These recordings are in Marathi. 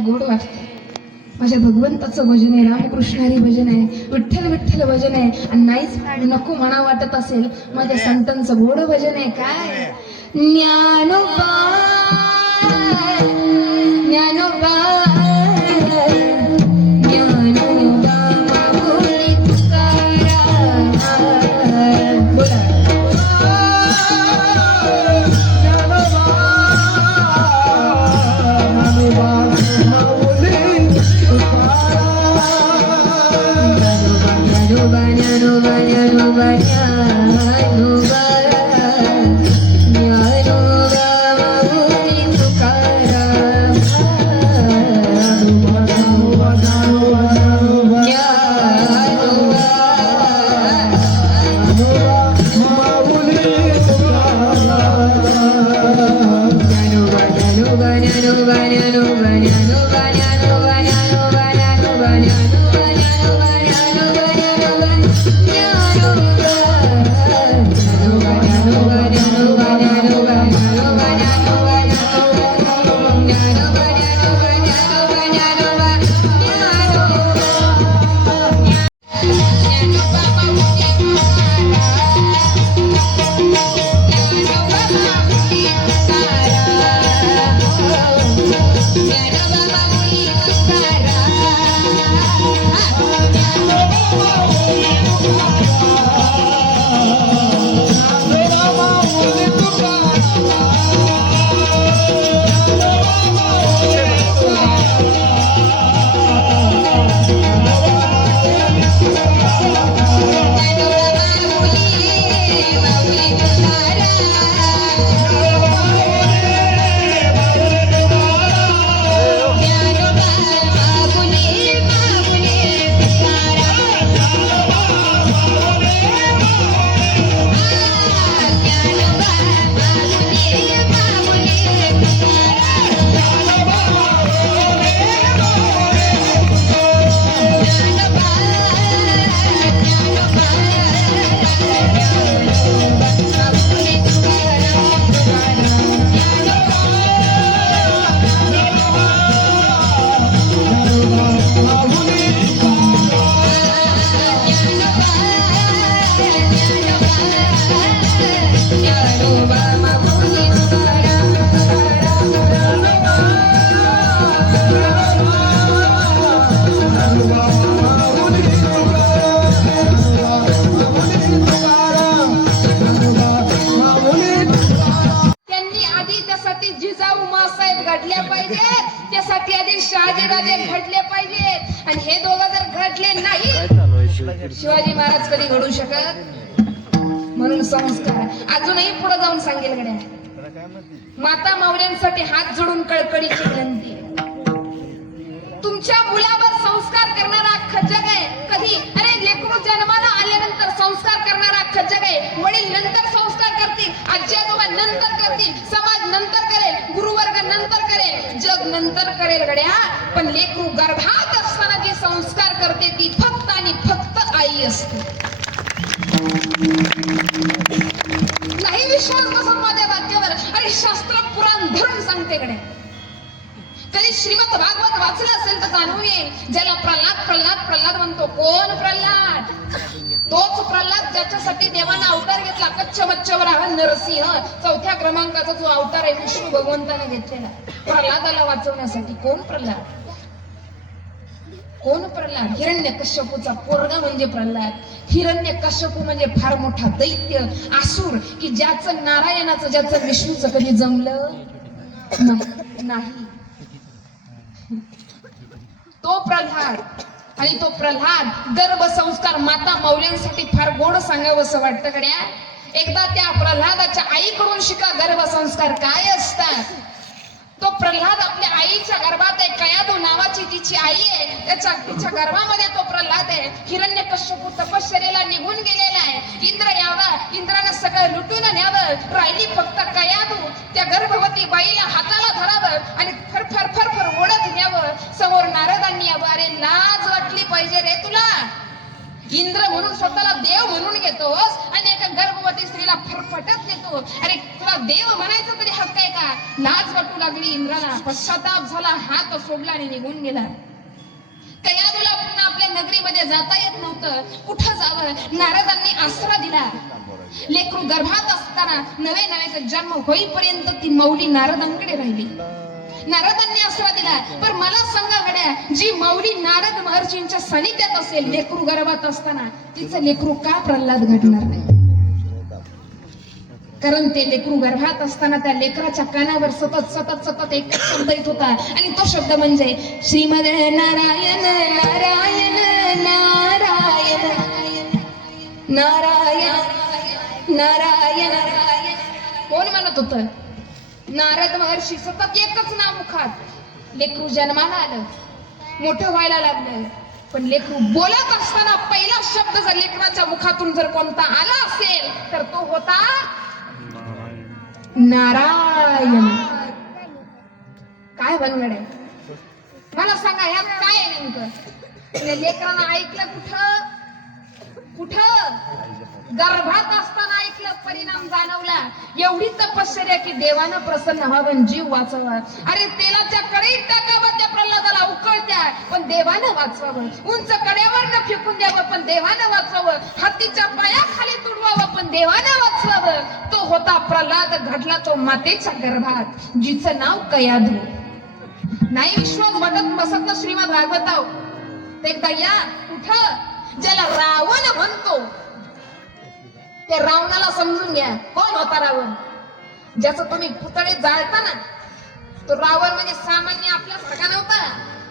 गोड वाटते. माझ्या भगवंताचं भजन आहे रामकृष्णारी भजन आहे विठ्ठल विठ्ठल भजन आहे. आणि नाहीच नको म्हणा वाटत असेल माझ्या संतांचं गोड भजन आहे काय? ज्ञानोबा ज्ञानोबा ज्ञानोबा करेल गड्या पण लेकरू गर्भात असताना जे संस्कार करते ती फक्त आणि फक्त आई असते. नाही विश्वास बसत माझ्या वाक्यावर. अरे शास्त्र पुराण धरून सांगते गड्या कधी श्रीमद भागवत वाचलं असेल तर जाणून येईल ज्याला प्रल्हाद प्रल्हाद प्रल्हाद म्हणतो कोण प्रल्हाद? तोच प्रल्हाद ज्याच्यासाठी देवाने अवतार घेतला कच्छ मच्छवर हा नरसिंह. चौथ्या क्रमांकाचा जो अवतार आहे विष्णू भगवंताने घेतलेला. प्रल्हादाला वाचवण्यासाठी कोण प्रल्हाद? कोण प्रल्हाद? हिरण्य कश्यपूचा पोरगा म्हणजे प्रल्हाद. हिरण्य कश्यपू म्हणजे फार मोठा दैत्य आसूर की ज्याचं नारायणाचं ज्याचं विष्णूचं कधी जमलं नाही- नाही. तो प्रल्हाद आणि तो प्रल्हाद गर्भ संस्कार माता मौल्यांसाठी फार गोड सांगावं असं वाटतं गड्या. एकदा त्या प्रल्हादाच्या आईकडून शिका गर्भ संस्कार काय असतात? तो प्रल्हाद आपल्या आईच्या गर्भात आहे कयादू नावाची तिची आई आहे. त्याच्या तिच्या गर्भामध्ये तो प्रल्हाद आहे. हिरण्य तपश्चर्याला निघून गेलेला आहे. इंद्र यावा इंद्रानं सगळं लुटून न्यावं राहिली फक्त कयादू. त्या गर्भवती बाईला हाताला धरावं आणि फर फर फर फर ओढत न्यावं. समोर नारदांनी यावं. अरे लाज वाटली पाहिजे रे तुला. इंद्र म्हणून स्वतःला देव म्हणून घेतोस आणि एका गर्भवती स्त्रीला फरफटत घेतो अरे तुला देव म्हणायचं तरी हक्क आहे का? लाज वाटू लागली इंद्राला. पश्चाताप झाला हात सोडला आणि निघून गेला. कयादूला पुन्हा आपल्या नगरीमध्ये जाता येत नव्हतं. कुठं जावं? नारदांनी आसरा दिला. लेकरू गर्भात असताना नवे नव्याचा जन्म होईपर्यंत ती मौली नारदांकडे राहिली. नारदांनी आसरा दिला पण मला सांगा गड्या जी मौली नारद महर्षींच्या सानिध्यात असेल लेकरू गर्भात असताना तिचं लेकरू का प्रल्हाद घडणार नाही? कारण ते लेकरू गर्भात असताना त्या लेकराच्या कानावर सतत सतत सतत एक शब्द येत होता. आणि तो शब्द म्हणजे श्रीमद नारायण नारायण नारायण नारायण नारायण. कोण म्हणत होतं? नारद महर्षी सतत एकच नाव मुखात. लेकरू जन्माला आलं. मोठं व्हायला लागलं. पण लेकरू बोलत असताना पहिला शब्द जर लेकराच्या मुखातून जर कोणता आला असेल तर तो होता नारायण. काय बनवड आहे मला सांगा ह्यात काय आहे नेमकं? लेकरांना ऐकलं कुठं? कुठं? गर्भात असताना ऐकलं परिणाम जाणवला. एवढी तपश्चर्या की देवानं प्रसन्न व्हावं जीव वाचवा अरे तेलाच्या कढईत टाकावं त्या प्रल्हादाला उकळत्या. पण देवानं वाचवावं. उंच कड्यावर न फेकून द्यावं पण देवानं वाचवावं. हातीच्या पायाखाली तुडवावं पण देवानं वाचवावं. तो होता प्रल्हाद घडला तो मातेच्या गर्भात जिचं नाव कयाधू. नाही विश्वास वाटत बसत ना श्रीमद भागवताव ते एकदा या कुठं ज्याला रावण म्हणतो ते रावणाला समजून घ्या. कोण होता रावण? ज्याचं तुम्ही पुतळे जाळता ना तो रावण म्हणजे सामान्य आपल्यासारखा नव्हता.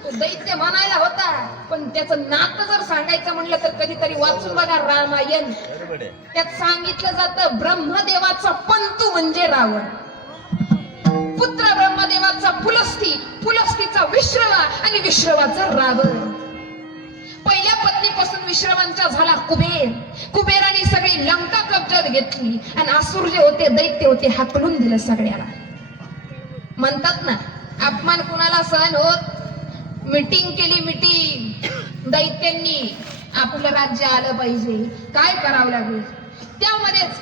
तो दैत्य म्हणायला होता पण त्याचं नातं जर सांगायचं म्हणलं तर कधीतरी वाचून बघा रामायण. त्यात सांगितलं जातं ब्रह्मदेवाचा पंतू म्हणजे रावण. पुत्र ब्रह्मदेवाचा पुलस्ती पुलस्तीचा विश्रवा आणि विश्रवाचा रावण. पहिल्या पत्नीपासून विश्रवांचा झाला कुबेर. कुबेराने सगळी लंका कब्जात घेतली आणि आसूर जे होते दैत्य होते हाकलून दिलं सगळ्याला म्हणतात ना अपमान कुणाला सहन होत? मिटिंग केली मिटिंग. दैत्यांनी आपलं राज्य आलं पाहिजे. काय करावं लागेल? त्यामध्येच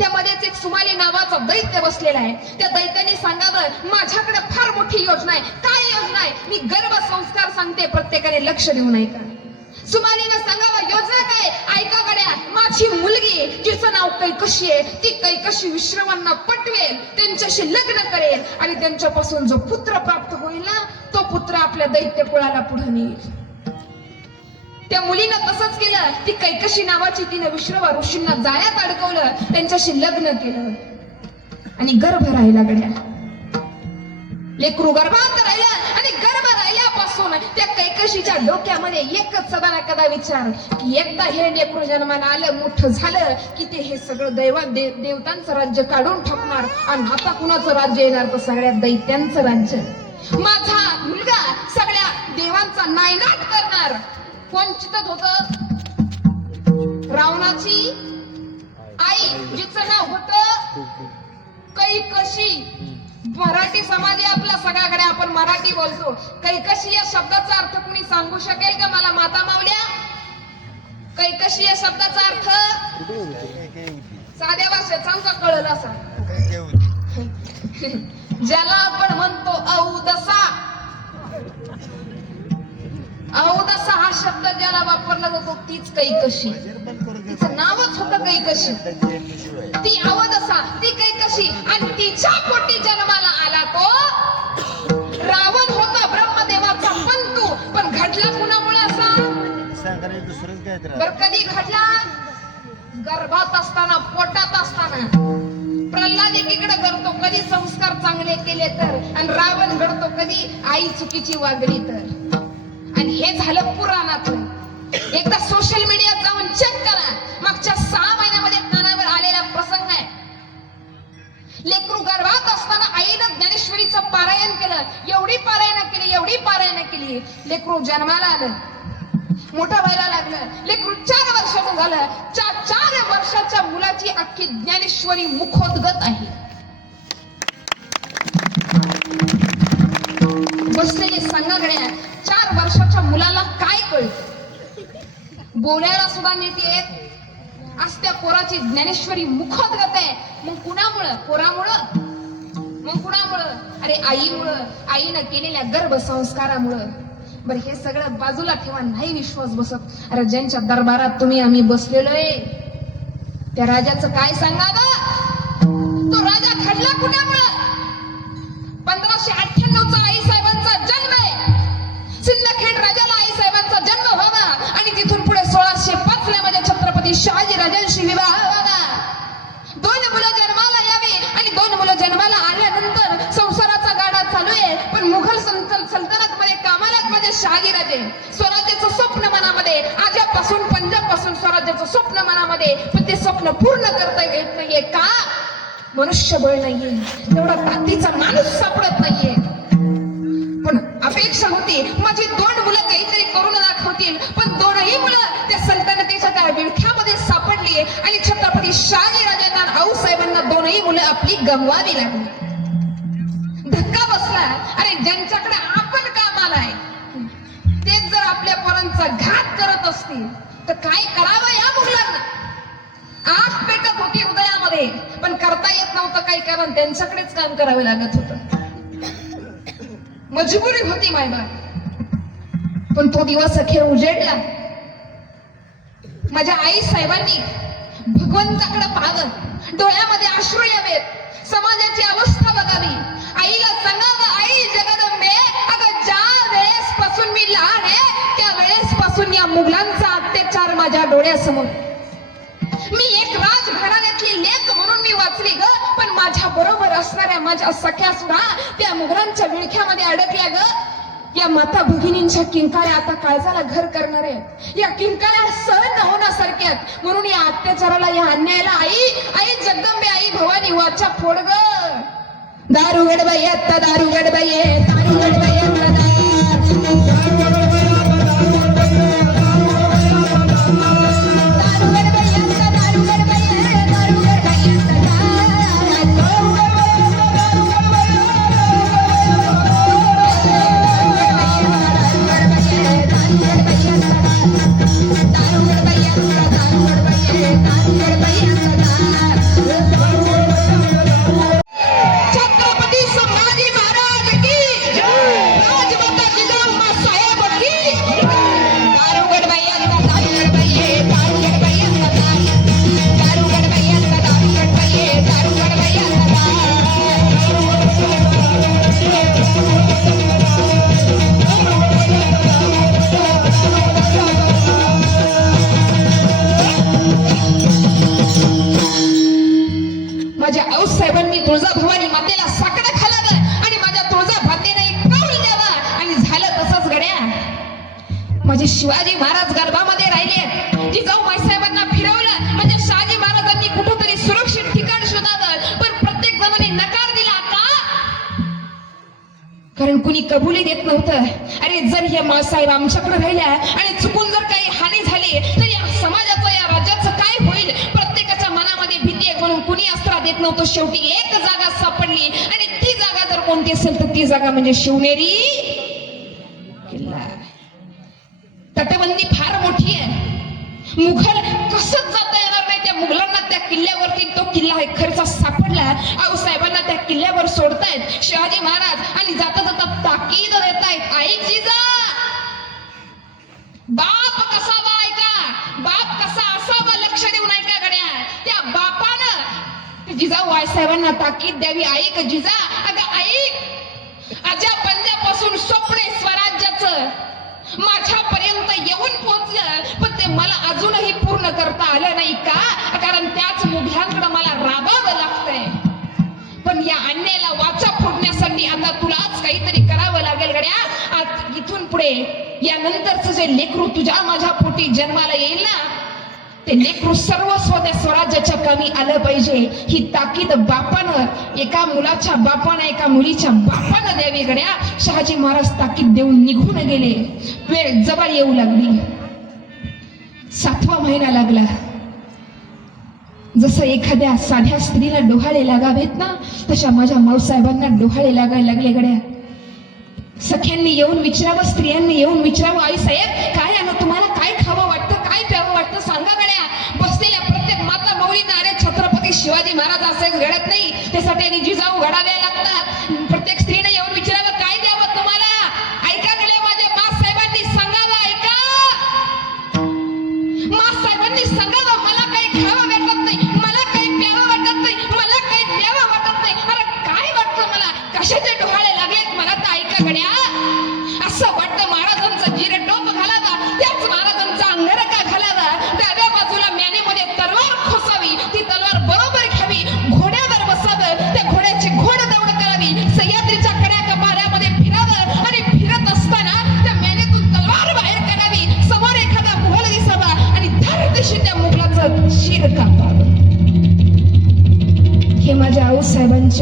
त्यामध्येच एक सुमाली नावाचा दैत्य बसलेला आहे. त्या दैत्याने सांगावं माझ्याकडे फार मोठी योजना आहे. काय योजना आहे? मी गर्भ संस्कार सांगते प्रत्येकाने लक्ष देऊन ऐका सुमालीनं सांगावं योजना काय ऐका गड्या माझी मुलगी जिचं नाव कैकशी आहे ती कैकशी विश्रवांना पटवेल त्यांच्याशी लग्न करेल आणि त्यांच्यापासून जो पुत्र प्राप्त होईल ना तो पुत्र आपल्या दैत्य कुळाला पुढे नेईल. त्या मुलीनं तसंच केलं. ती कैकशी नावाची तिनं विश्रवा ऋषींना जाळ्यात अडकवलं. त्यांच्याशी लग्न केलं. आणि गर्भ राहायला गड्या. लेकरू गर्भात राहिलं आणि गर्भ राहिल्यापासून त्या कैकशीच्या डोक्यामध्ये एकच सदा ना कदा विचार की एकदा हे लेकरू जन्माला आलं मोठं झालं की ते हे सगळं दैवा दे, देवतांचं राज्य काढून ठेवणार आणि आता कुणाचं राज्य येणार? तर सगळ्या दैत्यांचं राज्य. माझा मुलगा सगळ्या देवांचा नायनाट करणार. चितत होत. रावणाची आई जिचं नाव होत कैकशी. मराठी समाज आहे आपला सगळ्याकडे आपण मराठी बोलतो. कैकशी या शब्दाचा अर्थ कुणी सांगू शकेल का मला माता मावल्या? कैकशी या शब्दाचा अर्थ? साध्या भाषेत सांग का कळलं असा. ज्याला आपण म्हणतो औदसा. अवदसा हा शब्द ज्याला वापरला जातो तीच कैकशी तिचं नावच होतं कैकशी ती अवदसा ती कैकशी आणि तिच्या पोटी जन्माला आला तो रावण होता ब्रह्मदेवाचा पंतू पण घडला कुणामुळे असा? बर कधी घडला? गर्भात असताना पोटात असताना. प्रल्हाद एकीकडे करतो कधी संस्कार चांगले केले तर आणि रावण घडतो कधी आई चुकीची वागली तर. हे झालं पुराणातून. एकदा सोशल मीडियात जाऊन चेक करा. मागच्या सहा महिन्यामध्ये कानावर आलेला प्रसंग आहे. लेकरू गर्भात असताना आईनं ज्ञानेश्वरीचं पारायण केलं. एवढी पारायण केली एवढी पारायण केली. लेकरू जन्माला आलं. मोठं व्हायला लागलं. लेकरू चार वर्षाचं झालं. चार चार वर्षाच्या मुलाची अख्खी ज्ञानेश्वरी मुखोद्गत आहे. बसलेले संगागड्या चार वर्षाच्या मुलाला काय कळत बोलायला सुद्धा नीट येत आज त्या पोराची ज्ञानेश्वरी मुखोद्गत आहे. मग कुणामुळं? पोरामुळं? मग कुणामुळं? अरे आईमुळं आईनं केलेल्या गर्भसंस्कारामुळं बरं हे सगळं बाजूला ठेवा नाही विश्वास बसत. अरे ज्यांच्या दरबारात तुम्ही आम्ही बसलेलोय त्या राजाचं काय सांगा ग? तो राजा घडला कुणामुळं? पंधराशे अठ्ठ्याण्णव चा आई आणि तिथून पुढे सोळाशे पाचव्या मध्ये छत्रपती शहाजी राजांशी विवाह व्हावा दोन मुलं जन्माला यावी आणि दोन मुलं जन्माला आल्यानंतर संसाराचा गाडा चालू आहे. पण मुघल सल्तनत मध्ये कामाला मध्ये शहाजी राजे स्वराज्याचं स्वप्न मनामध्ये आजपासून पंजाबपासून स्वराज्याचं स्वप्न मनामध्ये पण ते स्वप्न पूर्ण करता येत नाहीये का? मनुष्यबळ नाहीये. तेवढा ताकदीचा माणूस सापडत नाहीये. पण अपेक्षा होती माझी दोन मुलं काहीतरी करून दाखवतील काही मुलं त्या सल्तनतीच्या त्या विळख्यामध्ये सापडली आणि छत्रपती शहाजी राजांना आऊ साहेबांना दोनही मुलं आपली गमवावी लागली. धक्का बसला. अरे ज्यांच्याकडे आपण कामाला आहे तेच जर आपल्या पोरांचा घात करत असतील तर काय करावं या मुलांना? आग पेटत होती हृदयामध्ये पण करता येत नव्हतं काही कारण त्यांच्याकडेच काम करावं लागत होतं. मजबुरी होती मायबाप. पण तो दिवस अखेर उजेडला. माझ्या आई साहेबांनी भगवंताकडे पाहावं. डोळ्यामध्ये अश्रू यावेत. समाजाची अवस्था बघावी. आईला सांगावं आई जगदंबे अगं ज्या वेळेस पासून मी लहान आहे त्या वेळेस पासून या मुघलांचा अत्याचार माझ्या डोळ्यासमोर. मी एक राजघराण्यातली लेख म्हणून मी वाचली ग पण माझ्या बरोबर असणाऱ्या माझ्या सख्या सुद्धा त्या मुघलांच्या विळख्यामध्ये अडकल्या ग. या माता भगिनींच्या किंकाळ्या आता काळजाला घर करणार आहेत. या किंकाळ्या सहन होण्यासारख्या आहेत. म्हणून या अत्याचाराला या अन्यायाला आई आई जगदंबे आई भवानी वाचा फोड ग दारू गडबाई आत्ता दारू गडबाई दारू गडबाई साहेबांनी तुळजाभवानी मातेला साकडं खालावं आणि माझ्या तुळजा भातेने एक पाऊल द्यावा आणि झालं तसंच गड्या माझे शिवाजी महाराज गर्भामध्ये राहिले. जिजाऊ माईसाहेबांना फिरवलं म्हणजे शहाजी महाराजांनी कुठंतरी सुरक्षित ठिकाण शोधावं पण प्रत्येक जणांनी नकार दिला का? कारण कुणी कबुली देत नव्हतं. अरे जर हे मासाहेब आमच्याकडे राहिल्या आणि चुकून जर काही नव्हतं. शेवटी एक जागा सापडली. आणि ती जागा जर कोणती असेल तर ती जागा म्हणजे शिवनेरी किल्ला. तटबंदी फार मोठी आहे. मुघल कसंच जाता येणार नाही त्या मुघलांना त्या किल्ल्यावरती. तो किल्ला आहे खर्च सापडला. पोटी जन्माला येईल ना ते लेकरू सर्वस्व त्या स्वराज्याच्या कमी आलं पाहिजे. ही ताकीद बापानं एका मुलाच्या बापानं एका मुलीच्या बापानं द्यावी गड्या. शहाजी महाराज ताकीद देऊन निघून गेले. वेळ जवळ येऊ लागली. सातवा महिना लागला. जसं एखाद्या साध्या स्त्रीला डोहाळे लागावेत ना तशा माझ्या माऊसाहेबांना डोहाळे लागायला लागले गड्या. सख्यांनी येऊन विचारावं स्त्रियांनी येऊन विचारावं आई साहेब काय तुम्हाला काय खावं वाटतं काय प्यावं वाटतं सांगा गड्या. बसलेल्या प्रत्येक माता मौलींना अरे छत्रपती शिवाजी महाराज असं घडत नाही. त्यासाठी आणि जिजाऊ घडाव्या लागतात. प्रत्येक स्त्रीने येऊन विचारावं काय द्यावं तुम्हाला? ऐका गड्या माझ्या मासाहेबांनी सांगावं ऐका. मासाहेबांनी सांगावं मला काही खावं वाटत नाही मला काही प्यावं वाटत नाही मला काही द्यावं वाटत नाही. अरे काय वाटतं मला? कशाचे डोहाळे लागलेत? मला तर ऐका गड्या.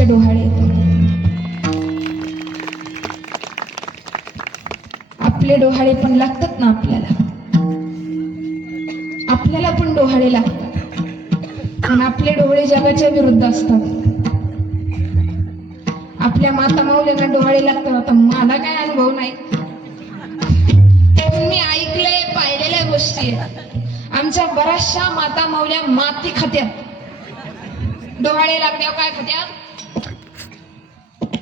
डोहाळे आपले डोहाळे पण लागतात ना आपल्याला. आपल्याला पण डोहाळे लागतात. पण आपले डोळे जगाच्या विरुद्ध असतात. आपल्या माता माऊल्यांना डोहाळे लागतात. आता मला काय अनुभव नाही. मी ऐकलंय पाहिलेल्या गोष्टी आहेत. आमच्या बऱ्याचशा माता माऊल्या माती खात्यात डोहाळे लागल्यावर काय खात्यात?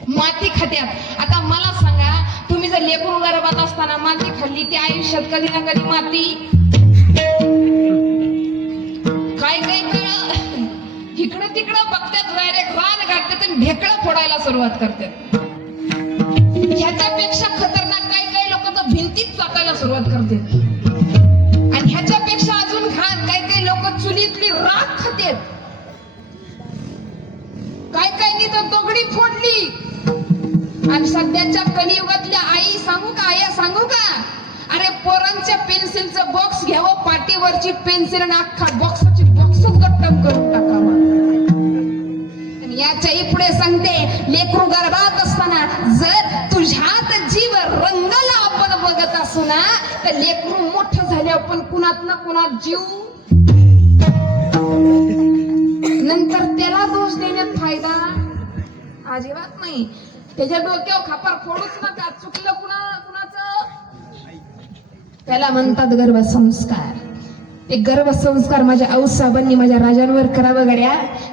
माती खात्यात. आता मला सांगा तुम्ही जर लेकरू गरबात असताना माती खाल्ली ती आयुष्यात कधी ना कधी माती. काय काय तर इकडं तिकडं बघतात डायरेक्ट रान काढतात आणि ढेकळं फोडायला सुरुवात करतात. ह्याच्यापेक्षा खतरनाक काही काही लोक तर भिंतीत चाकायला सुरुवात करतात. आणि ह्याच्यापेक्षा अजून घाण काही काही लोक चुलीतली राख खातात. काय काय तर दगडी फोडली. आणि सध्याच्या कलियुगातल्या आई सांगू का आया सांगू का? अरे पोरांच्या पेन्सिलचं बॉक्स घ्यावं पाठीवरची पेन्सिल आणि अख्खा बॉक्सची बॉक्सच गट्टम करून टाकावा. याच्याही पुढे सांगते लेकरू गर्भात असताना जर तुझ्यात जीव रंगाला आपण बघत असू ना तर लेकरू मोठं झाल्यावर पण कुणात ना कुणात जीव नंतर त्याला दोष देण्यात फायदा अजिबात नाही. त्याच्या डोक्यावर खापर फोडूच नका चुकलं कुणा कुणाचं? त्याला म्हणतात गर्भसंस्कार ते गर्भसंस्कार माझ्या आऊसाहेबांनी माझ्या राजांवर करावं गड्या.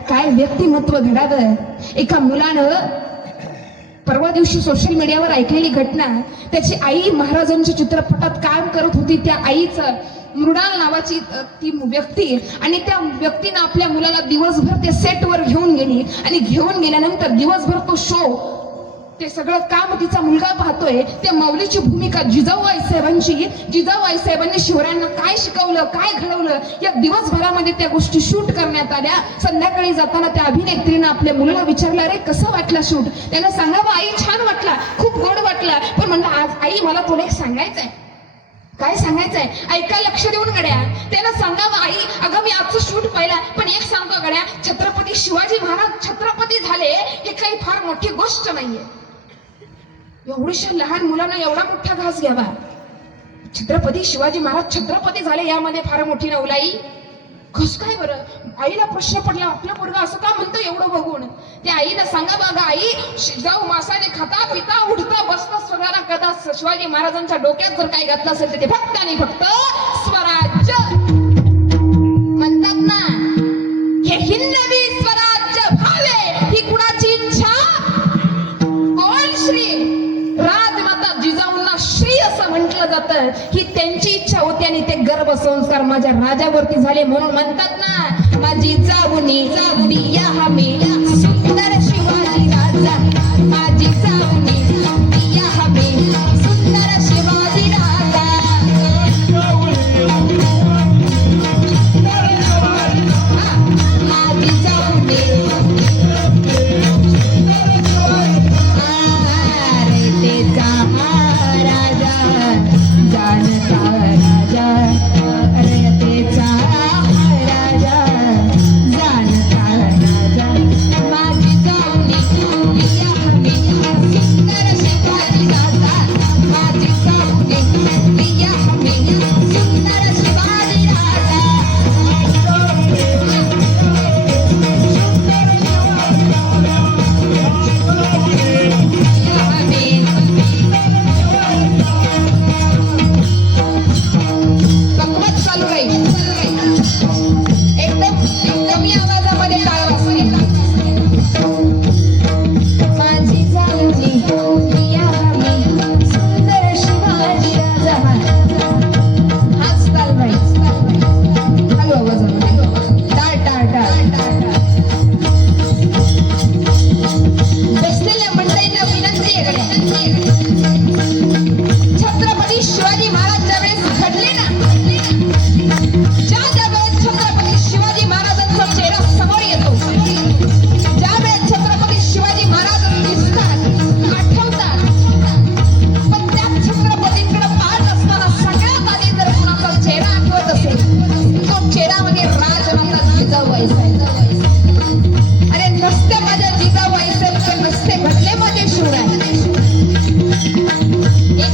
काय व्यक्तिमत्व घडावं? एका मुलानं परवा दिवशी सोशल मीडियावर ऐकलेली घटना. त्याची आई महाराजांच्या चित्रपटात काम करत होती. त्या आईचं मृणाल नावाची ती व्यक्ती आणि त्या व्यक्तीनं आपल्या मुलाला दिवसभर त्या सेटवर घेऊन गेली. आणि घेऊन गेल्यानंतर दिवसभर तो शो ते सगळं काम तिचा मुलगा पाहतोय. त्या माऊलीची भूमिका जिजाऊ आईसाहेबांची जिजाऊ आईसाहेबांनी शिवरायांना काय शिकवलं काय घडवलं या दिवसभरामध्ये त्या गोष्टी शूट करण्यात आल्या. संध्याकाळी जाताना त्या अभिनेत्रीनं आपल्या मुलाला विचारलं अरे कसं वाटलं शूट? त्यानं सांगावं आई छान वाटला खूप गोड वाटला. पण म्हणलं आज आई मला तुला एक सांगायचंय. काय सांगायचंय? ऐका लक्ष देऊन गड्या. त्याला सांगावं आई अगं मी आजचं शूट पाहिला पण एक सांगतो गड्या छत्रपती शिवाजी महाराज छत्रपती झाले हे काही फार मोठी गोष्ट नाहीये. एवढीशा लहान मुलांना एवढा मोठा घास घ्यावा. छत्रपती शिवाजी महाराज छत्रपती झाले यामध्ये फार मोठी नवलाई. कस काय बरं? आईला प्रश्न पडला आपला मुलगा असं का म्हणतो एवढं बघून? ते आईला सांगा बघा आई जाऊ मासाने खाता पिता उठता बसता स्वराला कदा शिवाजी महाराजांच्या डोक्यात जर काही घातलं असेल तर ते फक्त आणि फक्त संस्कार माझ्या राजावरती झाले म्हणून म्हणतात ना माझी जाऊनी जाऊनी या हमी सुंदर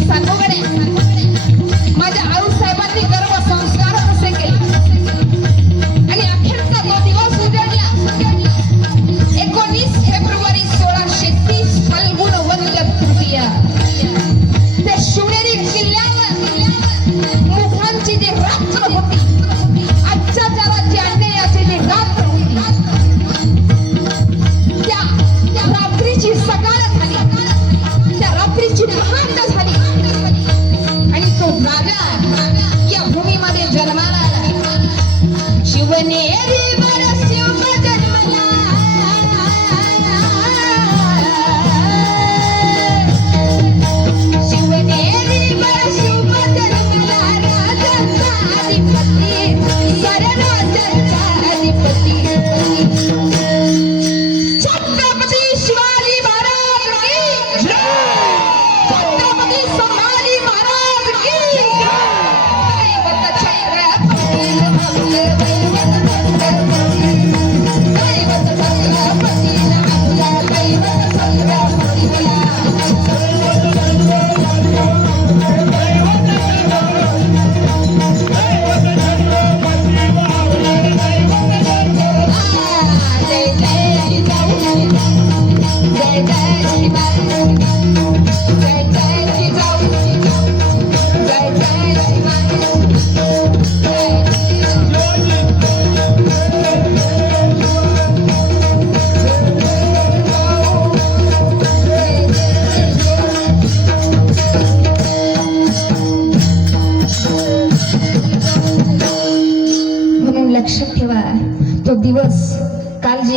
San Lugares.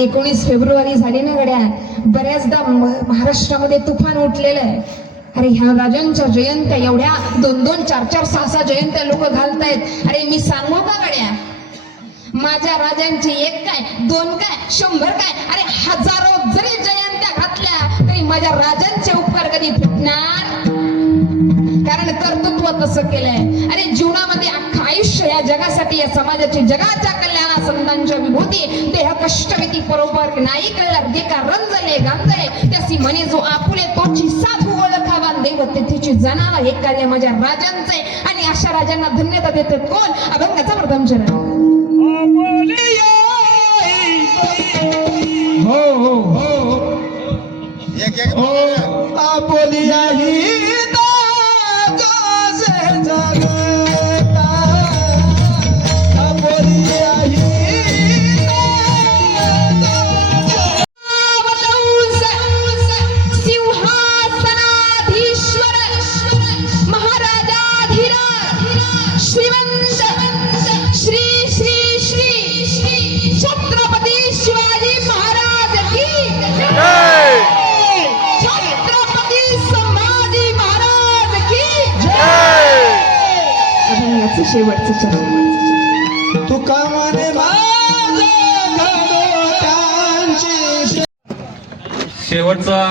एकोणीस फेब्रुवारी झाली ना गड्या? बऱ्याचदा महाराष्ट्रामध्ये तुफान उठलेलं आहे. अरे ह्या राजांच्या जयंत्या एवढ्या दोन दोन चार चार सहा सहा जयंत्या लोक घालतायत. अरे मी सांगू का गड्या? माझ्या राजांची एक काय दोन काय शंभर काय अरे हजारो जरी जयंत्या घातल्या तरी माझ्या राजांचे उपकार कधी फुटणार? कारण कर्तृत्व तसं केलंय. अरे जीवनामध्ये अख्खं आयुष्य या जगासाठी या समाजाची जगाच्या कल्याणा संतांच्या विभूती देह कष्टविती बरोबर नाही कळणार दे का रंजले गांजले त्यासी म्हणे जो आपुले तोची साधू ओळखावा देव तिथेची जनाला हे कार्य माझ्या राजांचे आणि अशा राजांना धन्यता देते. कोण? अभंगाचा प्रथम चरण हो हो हो एक एक हो आपोलिया ही अभंगाचं शेवटचं चरण. तुका म्हणे शेवटचा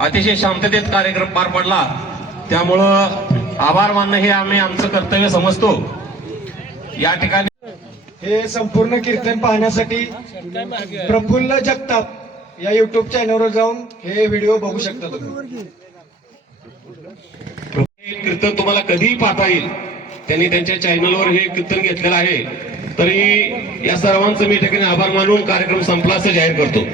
अतिशय शांततेत कार्यक्रम पार पडला. त्यामुळं आभार मानणं हे आम्ही आमचं कर्तव्य समजतो. या ठिकाणी हे संपूर्ण कीर्तन पाहण्यासाठी प्रफुल्ल जगताप या युट्यूब चॅनलवर जाऊन हे व्हिडिओ बघू शकता तुम्ही. कीर्तन तुम्हाला कधीही पाहता येईल. त्यांनी त्यांच्या चॅनलवर हे कीर्तन घेतलेलं आहे. तरी या सर्वांचं मी ठिकाणी आभार मानून कार्यक्रम संपला असं जाहीर करतो.